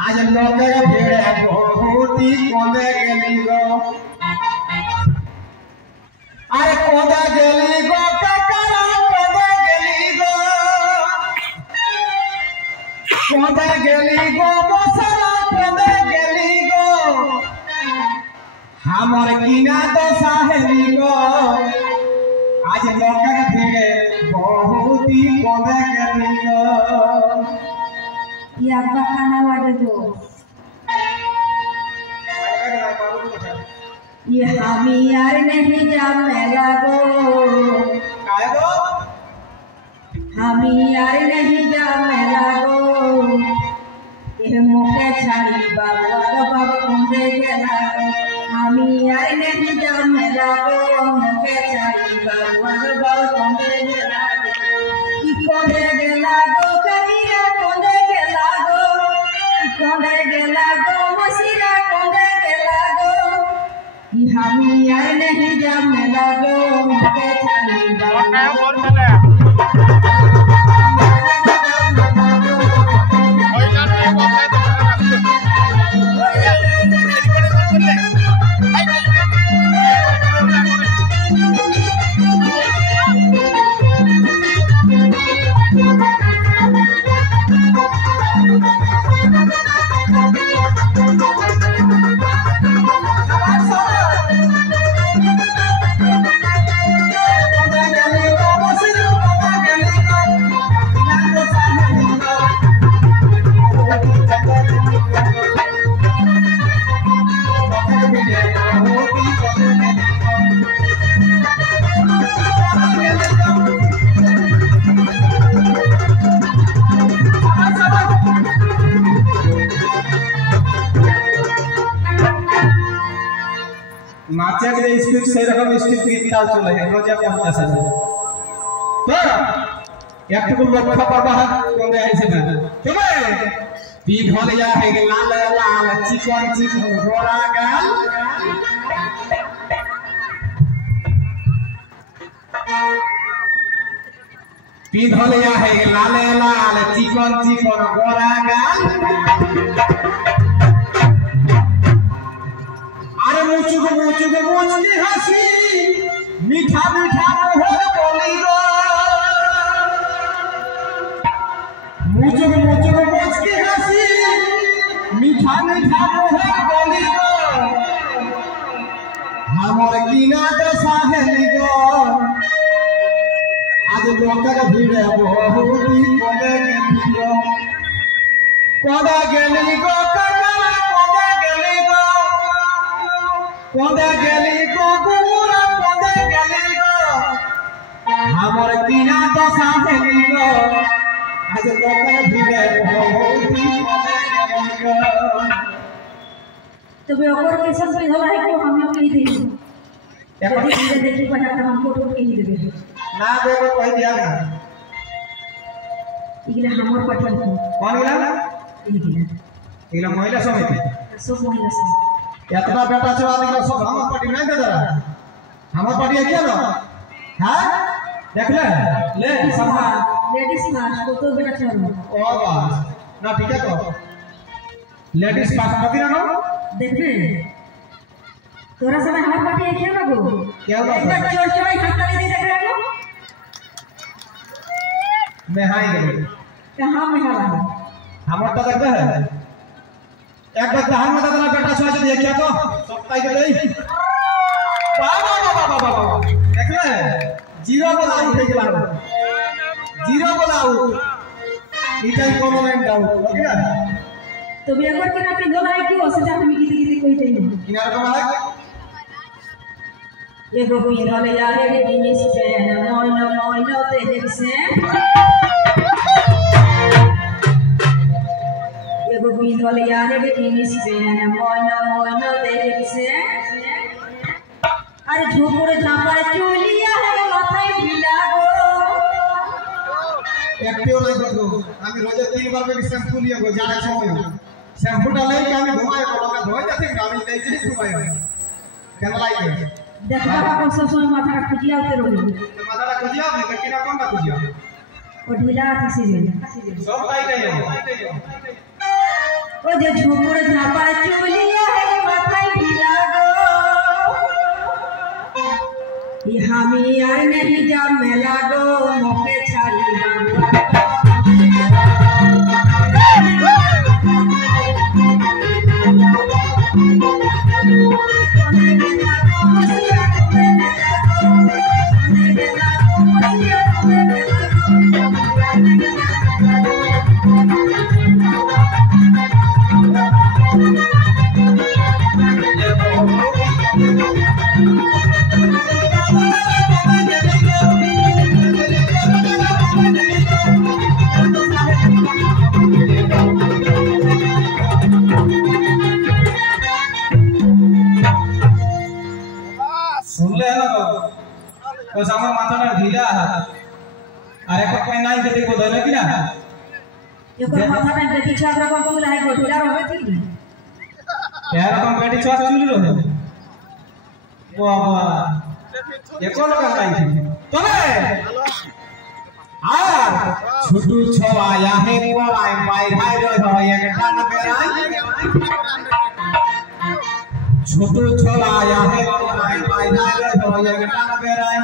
आज लोग भेड़ बहुत ही कोंदे गेली गो अरे कोंदे गेली गो ककरा कोंदे गेली गो कोंदे गेली गो बसरा कोंदे गेली गो हमर कीना तो साहेली गो आज लोग भेड़ बहुत ही कोंदे गेली गो ये अब्बा खाना वाले दो ये हामी यार नहीं जब मेला गो हामी यार नहीं जब मेला गो ये मुके छाड़ी बाबा का बाबा कुंडे गेला गो हामी यार नहीं जब मेला गो मुके छाड़ी बाबा का बाबा कुंडे गेला गो ई कुंडे गेला गो करिया कुंडे गेला गो ई कुंडे गेला गो मसीरा कुंडे गेला गो ई हामी यार नहीं जब मेला गो मुके छाड़ी बाबा नाचे के स्पीड से रकम स्पीड की ताल चले है रोजा 50 है तो एक तो लखा पर बाहर कोन है से चले पीठ हो जा है लाल लाल चिकन चिकन गोरा गाल पीठ हो जा है लाल लाल चिकन चिकन गोरा गाल मुचुक मुचकी हंसी मीठा मीठा मोहर बोली गो मुचुक मुचकी हंसी मीठा मीठा मोहर बोली गो हमर कीना तो साहेली गो आज लोकर भीड़ बहुत ही कोदे गेली गो कोदे गेली गो ककरा कोदे गेली गो कोंदे गेली गो गुमुरा कोंदे गेली गो हमर कीना तो साहेली गो आज लोकर भीड़े बहुत ही कोंदे गेली गो तबे ओकर कैसन पे होला है को हम लोग कही दे एक देखी पहले तो हमको तो कही देबे ना देबे कह दिया ना इगला हमर पठन कौन गेला इगला महिला समिति सब महिला समिति इतना बेटा से आदमी का सब हमर पार्टी नहीं दे रहा हमर पार्टी है क्या ना हां देख ले सभा लेडीज मार्च को तो बेटा चलो ओ बस ना ठीक है तो लेडीज पास कभी ना देखबे तोरा समय हमर पार्टी है क्या ना गो क्या बात है चोर चोरी हाथ ताली दे देख रहे हो मैं हां गए कहां में है हमर तो देखबे है एक बार दहन में दादा बेटा सुना चाहिए क्या तो सप्ताह के दे बाबा देख ले जीरो बोलाऊ ठीक लागो जीरो बोलाऊ इधर कोनो में डाउट ओके ना तो भी एक बार के ना पिंदो लाई क्यों से हम गीत गीत कोई दे किनारे को मार एगो पिंदो ले यार रे दिनेश से मोइनो ते से एगो पिंदो ले यार रे दिनेश से मोइनो ते से अरे झोपड़े झापड़े चोलिया है माথায় ঢিলা গো একটিও নাই গো আমি রোজে 3 বার করে শ্যাম্পু নিয়ে গো যারা সময় শ্যাম্পুটা লই কে আমি ঘুমাই বলকে ধোই যাতে আমি লই যাই ঘুমাই কেন লাগে দেখ বাবা কোন সময় মাথাটা খুজিয়াতে রইল মাথাটা খুজিয়া আমি কিনা কোনটা খুজিয়া ओ ढीला सीजन सब पाई गए ओ जे झुमुर झापा चुलिया है माथा ढीला गो ये हामी यार नहीं जा मेला गो मोके छाली तो सामा माथाटा ढीला अरे को कोई नहीं के देखो धरे कि ना एकर माथाटा बेटी छात्रा को तुला है को ढीला रहबे ठीक यार तुम बेटी छात्र चुली रहे बाबा एको लोग नहीं थी तबे आ छुटू छवाया है कोराय पाई भाई रो एक टान बेराय छोटू छवाया है कोराय पाई भाई रो एक टान बेराय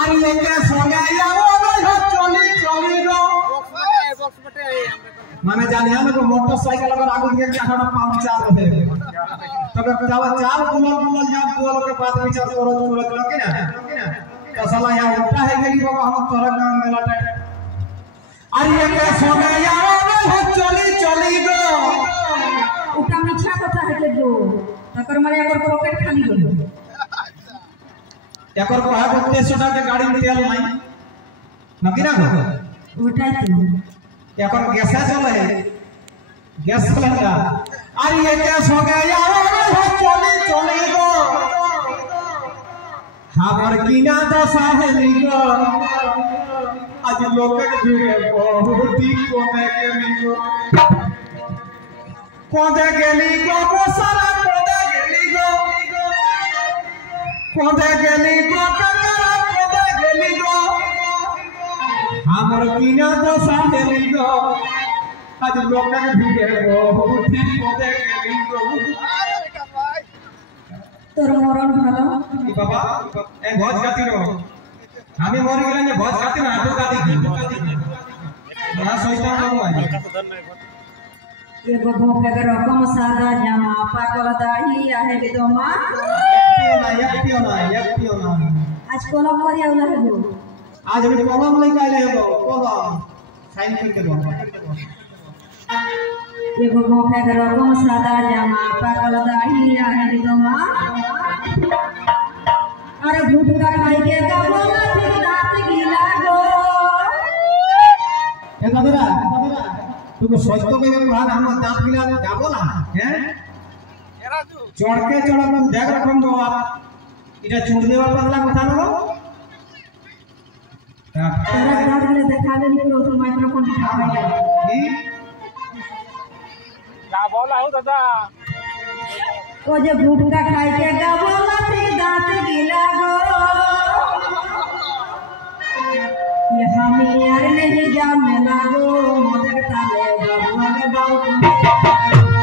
अरे ये के संगे यावो रो चली चली गो बॉक्स बटे माने जानिया में को मोटरसाइकिल अगर आगु के खड़ा पंचर रहे तब जब चार बुलल जब बोल के बात विचार करो कि ना तो साला यहां उल्टा है कि बाबा हम तोरा गांव में लटे अरे ये के संगे यावो रो चली चली गो उटा मिछा कथा है के दो तकर मारे एकर पॉकेट खाली हो एकर को है 300 टका के गाड़ी में तेल नहीं नकिना गो उठाई तू एकर गैस चले है गैस सिलेंडर अरे ये गैस हो गया यार चली चली गो हमर कीना दशा है लिगो आज लोग के भीड़ बहुत ही कोने के लिगो कोदे गेली गो सारा कोदे गेली गो ककरा कोदे गेली गो हमर कीना दशा है लिगो आज लोग के भीड़ बहुत ही कोदे गेली गो तोर मरण भालो ई बाबा ए भोज खाती रहो हमें मरि गेलन जे भोज खाती ना तो गादी की ना सोचता लोग आज एगो भोग के रकम सादा जमा पाकल दाढ़ी आहे के दोमा एक पियो ना आज कोलम मरिया वाला है गो आज हम कलम लेके आइले हो कलम साइन करके दो एगो भोग के रकम सादा जमा पाकल दाढ़ी आहे के दोमा अरे भूख का खाई के गबोला फिर दांत गीला गो ए दादा तुको सोचतो के बाद हम दांत गिला जाबो ना हैं चढ़ के हम देख रखम दो आप इटा चुड़ देवा पड़ला कथा लो तेरा दांत ले देखा ले लो तो माइक्रोफोन दिखावा की बोला हो दादा ओ जे भूख का खाई के गबोला फिर दांत गीला गो ये हमें यार नहीं जा मेला गो मदर ताले बाबू के बाबू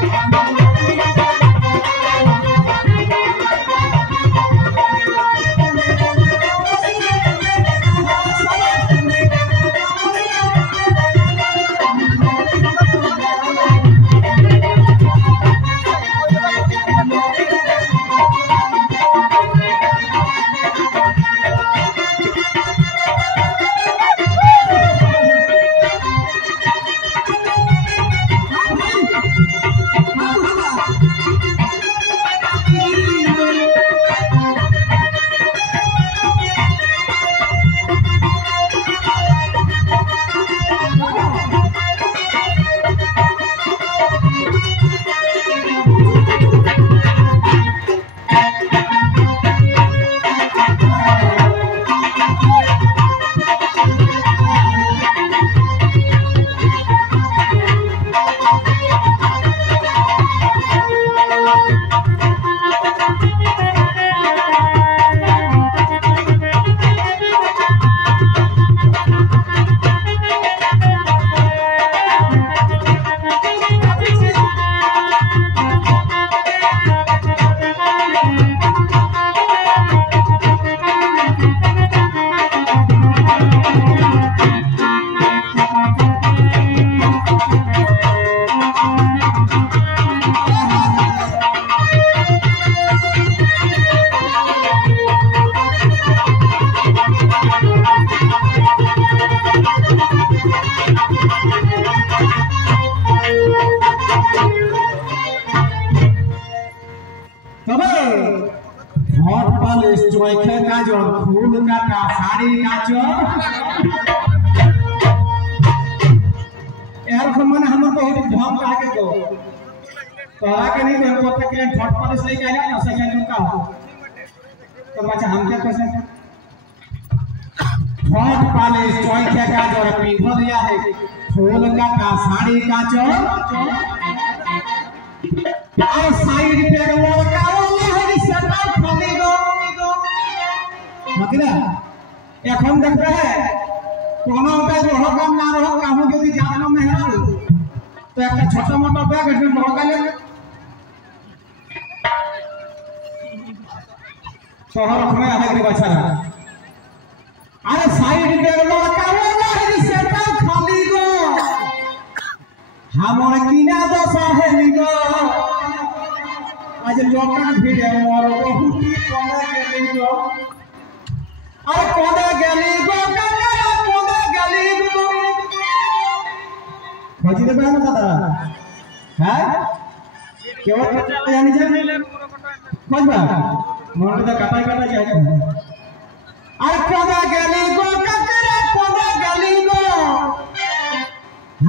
गाजर फूल काटा साड़ी गाजर यार मन हम बहुत ढंग का के दो तोरा के नहीं हम पता के झट पर से कहला ना सेकंड का तो बच्चा हम क्या क्वेश्चन फट पाले चोई के गाजर पिंध दिया है फूल काटा साड़ी गाजर और साइड पे लड़का है सटा खाली गो मकला এখন দেখবে কোনো একটা রহ কাম না রহ কাম যদি জানো মেহরাল তো একটা ছোট মোটো ব্যাগ একটু ঢোকালে শহর ঘুরে আসে কি বাচ্চারা আরে সাইড पे लड़का है सटा खाली गो हमर किना दो सहेली गो आज लोकन भिड़े मोर बहुती कोना गेली गो अरे कोना गेली गो काका कोना गेली गो खोजी दे ना दादा हैं केव जानी जाने खोजबा मोर तो काटाई काटा जाए अरे कोना गेली गो काका कोना गेली गो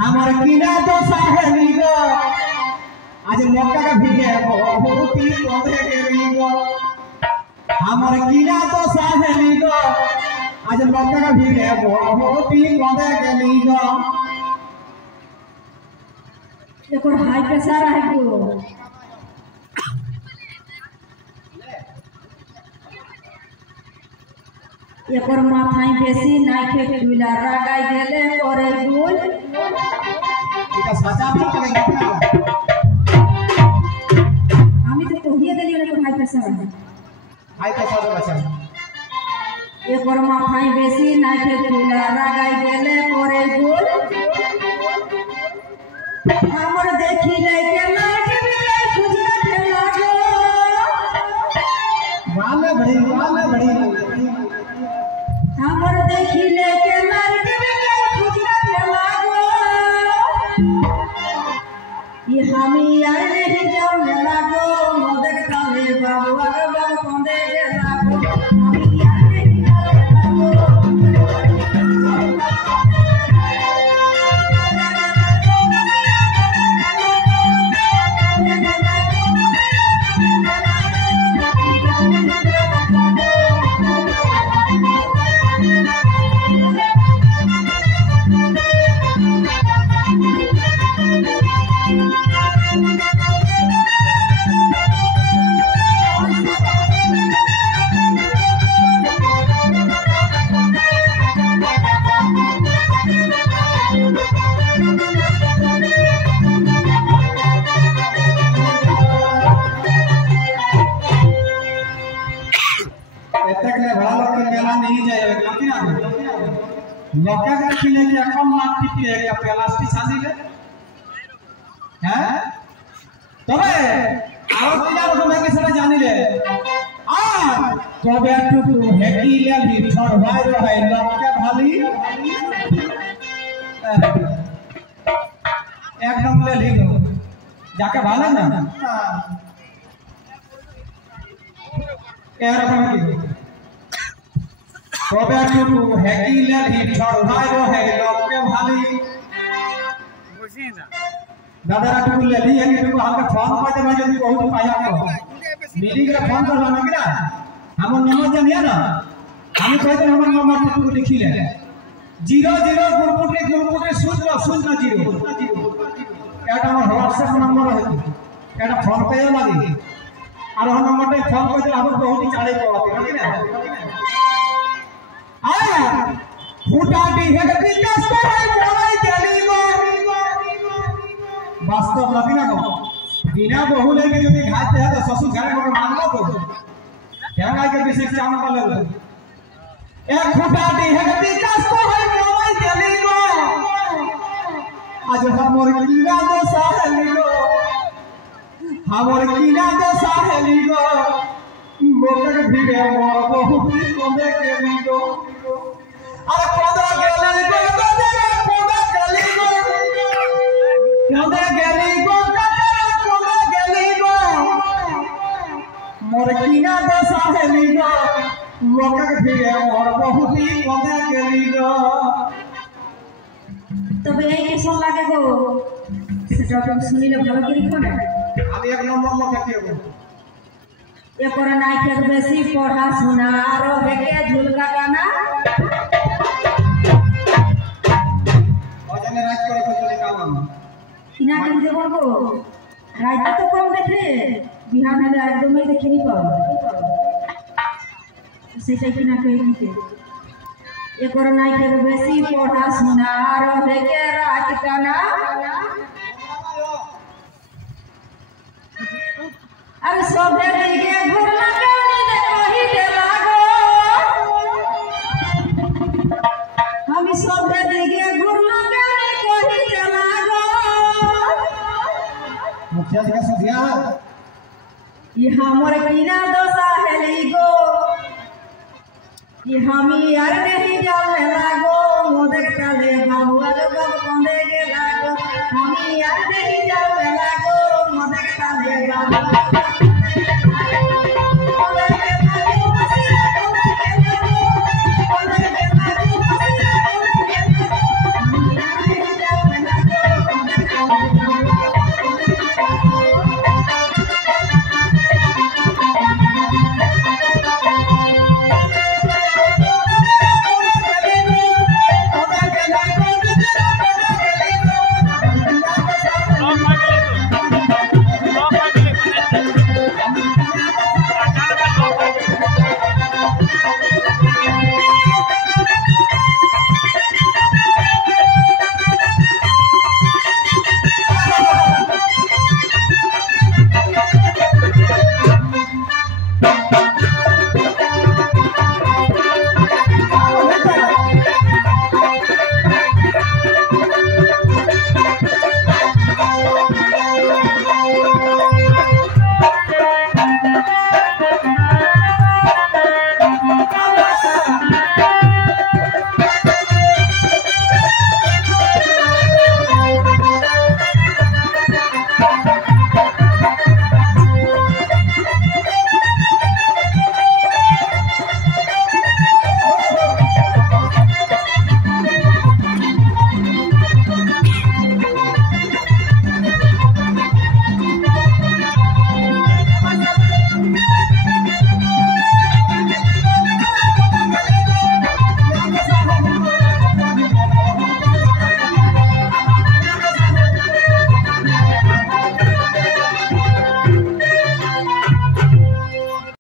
हमर किना तो सहेली गो आज मौका का भिगे बहुती कोने गेली गो हमर किना तो सहेली गो आज मौका का भिगे बहुती कोने गेली गो एकर हाई प्रेशर है गो एकर माथाई बेसी नाइ के मिला रागाई गेले करे गोल এটা সাজা भी करेंगे আমি তো কহিয়ে দিলি না হাই প্রেশার है हाई कैसा हो बच्चा एकर माथाई बेसी नाइ के मिला रागाई गेले करे गोल हमर देखी ले के लाग बिले खुजरा के लागो वाले बड़ी हमर देखी ले के लाग बिले खुजरा के लागो ये हमी यार नहीं जाओ लागो मोदक काले बाबू बाबू कोंदे के लागो हमी यार नहीं जाओ लौका का खिले के कम लाख टिके एक प्लास्टिक छानी ले हैं तबे आरो दिला समय के साथ जानी ले आ तबे टुटू हेकी ले भी छोड़ भाई रहे लौका भाली एकदम ले ली लो जाके भाला ना क्या रकम की तबे टुटू हेकी ले भी छोड़ भाई रहे लौका भाली दादा टुकु ले ली है कि टुकु हमके फोन कर दे मैं जल्दी बहुत पाया को मिली के फोन कर ना कि ना हमर नंबर जानिया ना हम कहते हमर नंबर टुकु लिखी ले 00 गुरपुटे सुन ना 0 एटा हमर व्हाट्सएप नंबर है एटा फोन पे लागी और हम नंबर पे फोन कर दे हमर बहुत ही चाले पड़ते ना कि ना आ फुटा दी है विकास को है मोलाई चली गो वास्तव लगी ना को बिना बहु लेके यदि घाते है तो ससुर घर में मान लो तो क्या गाय के विशेष काम कर ले एक फुटा दी है विकास को है मोबाइल चली गो आज हमर कीना दो सहेली गो हमर कीना दो सहेली गो मोकर भिड़े मोर बहुत कोमे के गो अरे कोदा गेले गो कोदा गेले गो कोदा गेले गो कोदा गेले गो मोर कीना दो सहेली गो लोक फिरे मोर बहुती कदे गेली गो तबे এই কি শোন লাগে গো সেটা তো শুনিলে ভালো করে কোন আমি এক নম্বর লোকে কেবো এরপর নাই খেত বেশি পড়াশোনা আর হেকে ঝুলকা গানা ওজনে রাত করে চলে কাম কিনা কেন দেব গো রাইতে তো কম দেখে বিহার হলে একদমই দেখিনি পাও সেটাই কিনা কই দিতে এরপর নাই খেত বেশি পড়াশোনা আর হেকে রাত গানা আর সবে দিকে ঘুরলা কেউনি দেখহি দেলা গো আমি সবে দিকে ঘুরলা কেউনি কহি দেলা গো मुखिया जी का सदिया ই हमर किना दशा हेली गो ই আমি আর नहीं जावे लागो मोदक ताले बाबुआ